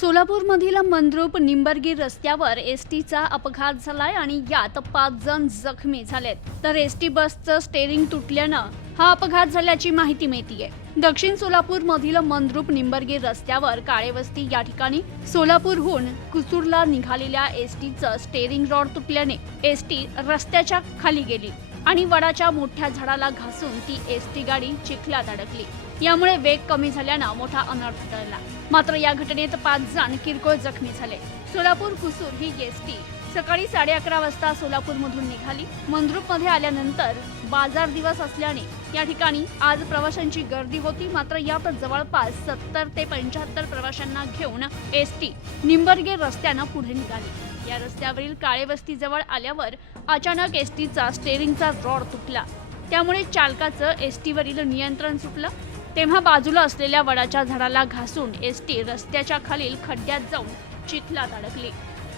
सोलापूरमधील मंद्रुप निंबरगीर रस्त्यावर एस टीचा अपघात झालाय आणि यात पाच जण जखमी झालेत. तर एस टी बसचं स्टेरिंग तुटल्यानं हा अपघात झाल्याची माहिती मिळतीये. दक्षिण सोलापूर मधील मंद्रुप निंबर्गे रस्त्यावर काळेवस्ती या ठिकाणी सोलापूरहून कुसूरला निघालेल्या एस टीचं रॉड तुटल्याने एसटी रस्त्याच्या खाली गेली आणि वडाच्या मोठ्या झाडाला घासून ती एस टी गाडी चिखलात अडकली. यामुळे वेग कमी झाल्यानं मोठा अनर्थ टळला. मात्र या घटनेत पाच जण किरकोळ जखमी झाले. सोलापूर कुसूर ही एसटी सकाळी साडे अकरा वाजता सोलापूरमधून निघाली. मंद्रुपमध्ये आल्यानंतर बाजार दिवस असल्याने या ठिकाणी आज प्रवाशांची गर्दी होती. मात्र यात जवळपास सत्तर ते पंच्याहत्तर प्रवाशांना घेऊन एस टी निंबर्गे रस्त्यानं पुढे निघाली. या रस्त्यावरील काळे वस्तीजवळ आल्यावर अचानक एस टीचा स्टेरिंगचा रॉड तुटला. त्यामुळे चालकाचं एस टीवरील नियंत्रण सुटलं. तेव्हा बाजूला असलेल्या वडाच्या झाडाला घासून एस टी रस्त्याच्या खालील खड्ड्यात जाऊन चिखलात अडकली.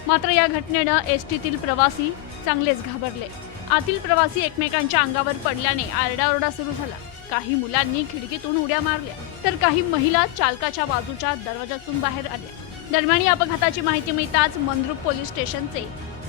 मात्र या घटनेनं एस टीतील प्रवासी चांगलेच घाबरले. आतील प्रवासी एकमेकांच्या अंगावर पडल्याने आरडाओरडा सुरू झाला. काही मुलांनी खिडकीतून उड्या मारल्या तर काही महिला चालकाच्या बाजूच्या दरवाजातून बाहेर आल्या. दरम्यान या अपघाताची माहिती मिळताच मंद्रुप पोलीस स्टेशनचे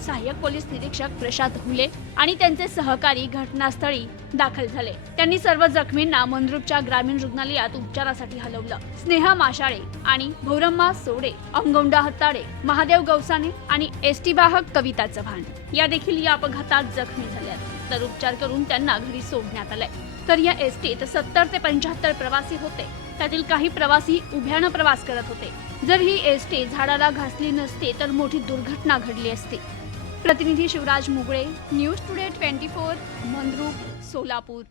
सहाय्यक पोलीस निरीक्षक प्रशांत हुले आणि त्यांचे सहकारी घटनास्थळी दाखल झाले. त्यांनी सर्व जखमींना मंद्रुपच्या ग्रामीण रुग्णालयात उपचारासाठी हलवलं. स्नेहा माशाळे आणि भौरम्मा सोडे अंगोंडा हत्ताडे महादेव गवसाने आणि एस टी वाहक कविता चव्हाण. या देखील या अपघातात जखमी झाल्या तर उपचार करून त्यांना घरी सोडण्यात आलंय. तर या एसटीत सत्तर ते पंच्याहत्तर प्रवासी होते. त्यातील काही प्रवासी उभ्यानं प्रवास करत होते. जर ही एस टी झाडाला घासली नसती तर मोठी दुर्घटना घडली असती. प्रतिनिधी Shivraj Mugale news today twenty four Mandrup Solapur.